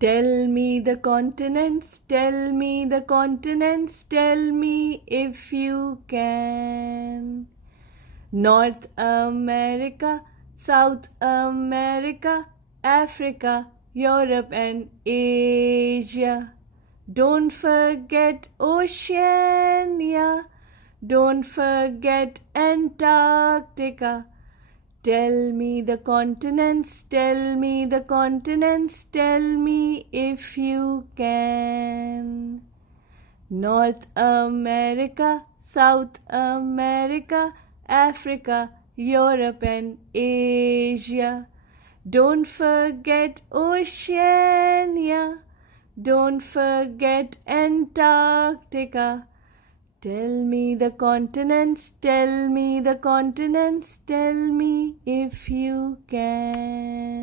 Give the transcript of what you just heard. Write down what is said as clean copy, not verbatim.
Tell me the continents, tell me the continents, tell me if you can. North America, South America, Africa, Europe and Asia. Don't forget Oceania. Don't forget Antarctica. Tell me the continents, tell me the continents, tell me if you can. North America, South America, Africa, Europe and Asia. Don't forget Oceania. Don't forget Antarctica. Tell me the continents, tell me the continents, tell me if you can.